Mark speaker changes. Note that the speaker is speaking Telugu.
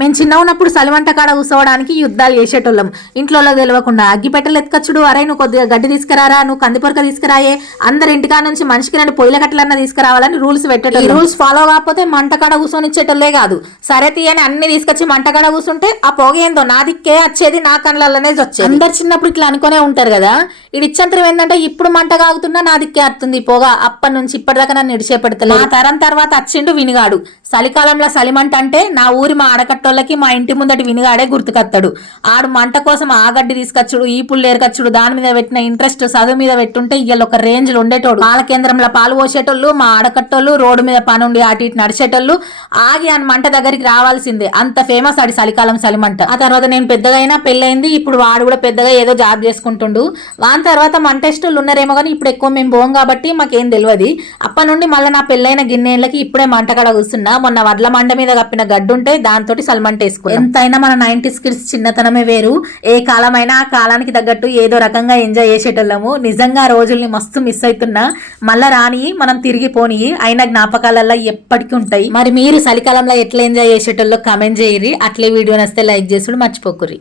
Speaker 1: మేము చిన్న ఉన్నప్పుడు సలిమంట కాడ కూర్చోవడానికి యుద్ధాలు చేసేటోళ్ళం. ఇంట్లో తెలియకుండా అగ్గిపెట్టెలు ఎత్తుకొచ్చుడు. అరే నువ్వు కొద్దిగా గడ్డి తీసుకురారా? నువ్వు కందిపొరక తీసుకురాయే. అందరి ఇంటికా నుంచి మనిషికి రెండు పొయ్యిల కట్టలన్నా తీసుకురావాలని రూల్స్ పెట్టేటోళ్ళు. రూల్స్ ఫాలో కాకపోతే మంట కాడ కూర్చొని ఇచ్చేటోళ్ళే కాదు. సరే తీయని అన్ని తీసుకొచ్చి మంట కాడ కూర్చుంటే ఆ పొగ ఏందో నా దిక్కే వచ్చేది నా కళ్ళలోనే వచ్చేది. అందరు చిన్నప్పుడు ఇట్లా అనుకునే ఉంటారు కదా. ఇది ఇచ్చంతరం ఏంటంటే ఇప్పుడు మంట కాగుతున్నా నా దిక్కే వస్తుంది పొగ. అప్పటి నుంచి ఇప్పటిదాకా నన్ను ఇడిచేపెడతలేదు. ఆ తరం తర్వాత వచ్చిండు వినిగాడు. చలికాలంలో సలిమంట అంటే నా ఊరి మా ఆడకట్టోళ్ళకి మా ఇంటి ముందటి వినిగాడే గుర్తుకత్తాడు. ఆడు మంట కోసం ఆ గడ్డి తీసుకొచ్చుడు ఈ పుల్లు ఏరకచ్చుడు దాని మీద పెట్టిన ఇంట్రెస్ట్ చదువు మీద పెట్టుంటే ఇవాళ ఒక రేంజ్లు ఉండేటోడు. పాల కేంద్రంలో పాలు పోసేటోళ్ళు మా ఆడకట్టోళ్ళు రోడ్డు మీద పనుండి అటు ఇటు నడిచేటోళ్ళు ఆగి ఆ మంట దగ్గరికి రావాల్సిందే. అంత ఫేమస్ ఆడి చలికాలం సలిమంట ఆ తర్వాత నేను పెద్దగైనా పెళ్ళైంది ఇప్పుడు వాడు కూడా పెద్దగా ఏదో జాబ్ చేసుకుంటుండు. వాని తర్వాత మంట ఉన్నారేమో కానీ ఇప్పుడు ఎక్కువ మేము పోం కాబట్టి మాకేం తెలియదు అప్పటి నుండి మళ్ళీ నా పెళ్ళైన గిన్నెళ్ళకి ఇప్పుడే మంట కడ కూర్చున్నా. మొన్న వడ్ల మండ మీద కప్పిన గడ్డు ఉంటే దాంతో సల్మంట వేసుకున్నాం. ఎంతైనా మన నైన్టీ స్కిల్స్ చిన్నతనమే వేరు. ఏ కాలమైనా ఆ కాలానికి తగ్గట్టు ఏదో రకంగా ఎంజాయ్ చేసేటోళ్ళము. నిజంగా రోజుల్ని మస్తు మిస్ అవుతున్నా మళ్ళా రాని మనం తిరిగి పోని అయిన జ్ఞాపకాలల్లో ఎప్పటికీ ఉంటాయి. మరి మీరు చలికాలంలో ఎట్లా ఎంజాయ్ చేసేటోళ్ళు కమెంట్ చేయరి అట్లే వీడియో నస్తే లైక్ చేసుడు మర్చిపోకురి